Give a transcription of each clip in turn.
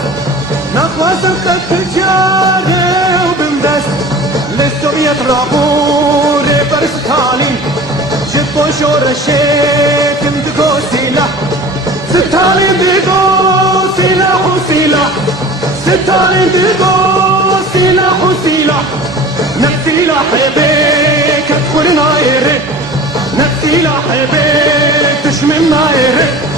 دست نخوازم قد تجاره وبمدست للسوفيت رابور برس تالين شفو شور الشيكم دقو سلاح ستالين دقو سلاح وسلاح ستالين دقو سلاح وسلاح نفسي لحبيك ادخل نايري نفسي لحبيك تشمم نايري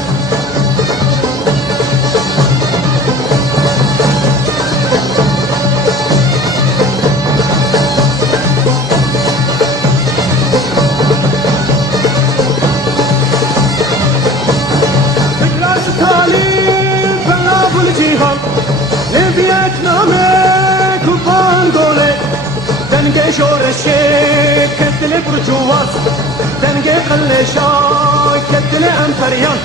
فيتنامك وباندولي دنجي شورشي كتلي برجواز دنجي خليشاي كتلي امبريان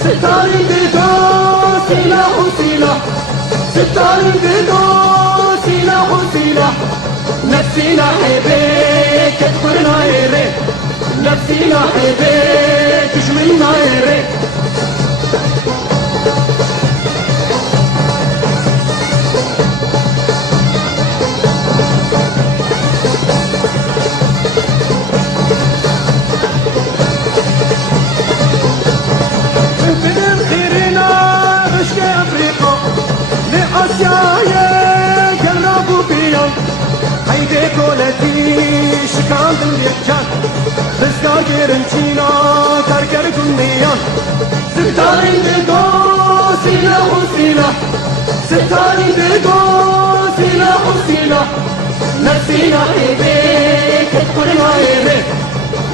ستالين ديدو سلاح وسلاح ستالين ديدو سلاح وسلاح نفسي لحبيك ادخل نايري نفسي لحبيك تشمل نايري هيدي كولتي شكال دل يكجان رزقا جيرنچينا تركر كنديان ستارين دقو سلاح وسلاح ستارين دقو سلاح وسلاح نفسي لحبيك ادخل نايري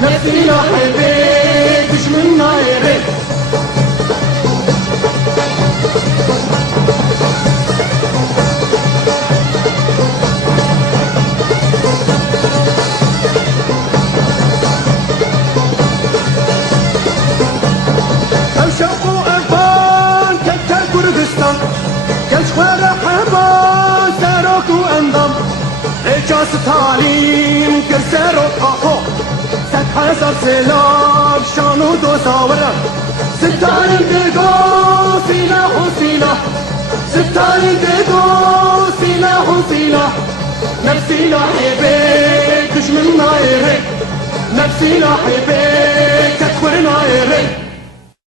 نفسي لحبيك تشمل نايري ستالين كرسر وطاقو ست حسر سلاح شانو دو ساورا ستالين دقو سلاح وسلاح ستالين دقو سلاح وسلاح نفسي لحبيك تشمل نايري نفسي لحبيك تكبر نايري